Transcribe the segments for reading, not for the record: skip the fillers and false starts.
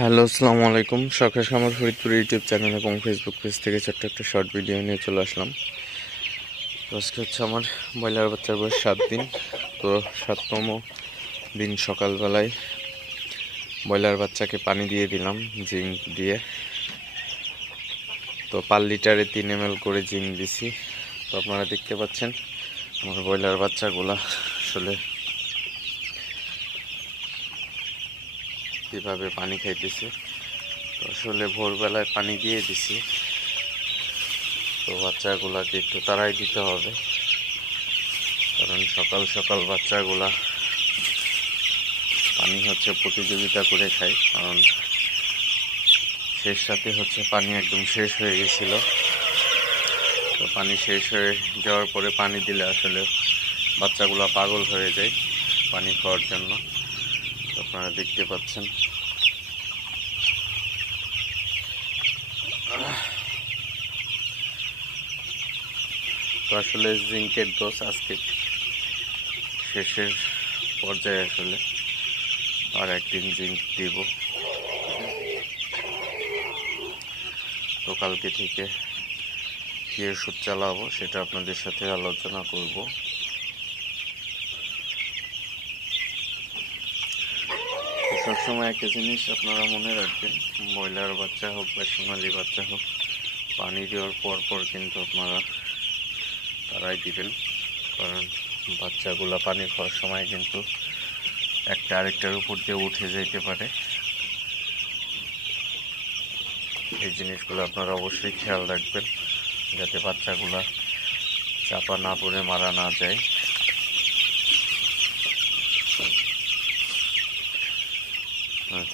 Hello, আসসালামু আলাইকুম। শখের খামার ফরিদপুর ইউটিউব চ্যানেল এবং ফেসবুক পেজ থেকে ছোট্ট একটা শর্ট ভিডিও নিয়ে চলে আসলাম। তো আজকে হচ্ছে আমার ব্রয়লার বাচ্চার বয়স 7 দিন। তো 7তম দিন সকালবেলায় ব্রয়লার বাচ্চাকে পানি দিয়ে দিলাম জিঙ্ক দিয়ে। তো পার লিটারে 3 ml করে জিঙ্ক দিছি। তো আপনারা দেখতে পাচ্ছেন আমার ব্রয়লার বাচ্চাগুলা আসলে কীভাবে পানি খাইতেছে। তো আসলে ভোরবেলায় পানি দিয়ে দিছি। তো বাচ্চাগুলাকে একটু তাড়াই দিতে হবে, কারণ সকাল সকাল বাচ্চাগুলা পানি হচ্ছে প্রতিযোগিতা করে খায়। কারণ শেষ রাতে হচ্ছে পানি একদম শেষ হয়ে গেছিল। তো পানি শেষ হয়ে যাওয়ার পরে পানি দিলে আসলে বাচ্চাগুলা পাগল হয়ে যায় পানি খাওয়ার জন্য। তো আপনারা দেখতে পাচ্ছেন তো আসলে জিঙ্কের ডোজ আজকে শেষের পর্যায়ে, আসলে আর একদিন জিঙ্ক দিব। তো কালকে থেকে কী ওষুধ চালাবো সেটা আপনাদের সাথে আলোচনা করব। সবসময় একটা জিনিস আপনারা মনে রাখবেন, ব্রয়লার বাচ্চা হোক বা সোনালি বাচ্চা হোক, পানি দেওয়ার পর কিন্তু আপনারা তারাই দিবেন। কারণ বাচ্চাগুলা পানি খাওয়ার সময় কিন্তু একটা আরেকটার উপর দিয়ে উঠে যেতে পারে। এই জিনিসগুলো আপনারা অবশ্যই খেয়াল রাখবেন, যাতে বাচ্চাগুলা চাপা না পড়ে মারা না যায়।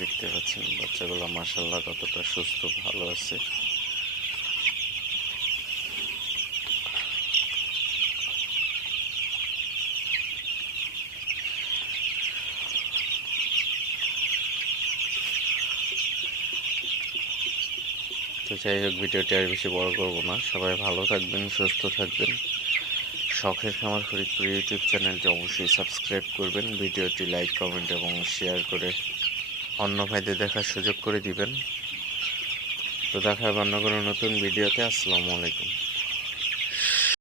দেখতে পাচ্ছেন বাচ্চাগুলো মাশাআল্লাহ কতটা সুস্থ, ভালো আছে। তো যাই হোক, ভিডিওটি আর বেশি বড় করব না। সবাই ভালো থাকবেন, সুস্থ থাকবেন। শখের খামার ফরিদপুর ইউটিউব চ্যানেলটি অবশ্যই সাবস্ক্রাইব করবেন, ভিডিওটি লাইক, কমেন্ট এবং শেয়ার করে অন্য ভাইদের দেখার সুযোগ করে দিবেন। তো দেখা হবে অন্য কোনো নতুন ভিডিওতে। আসসালামু আলাইকুম।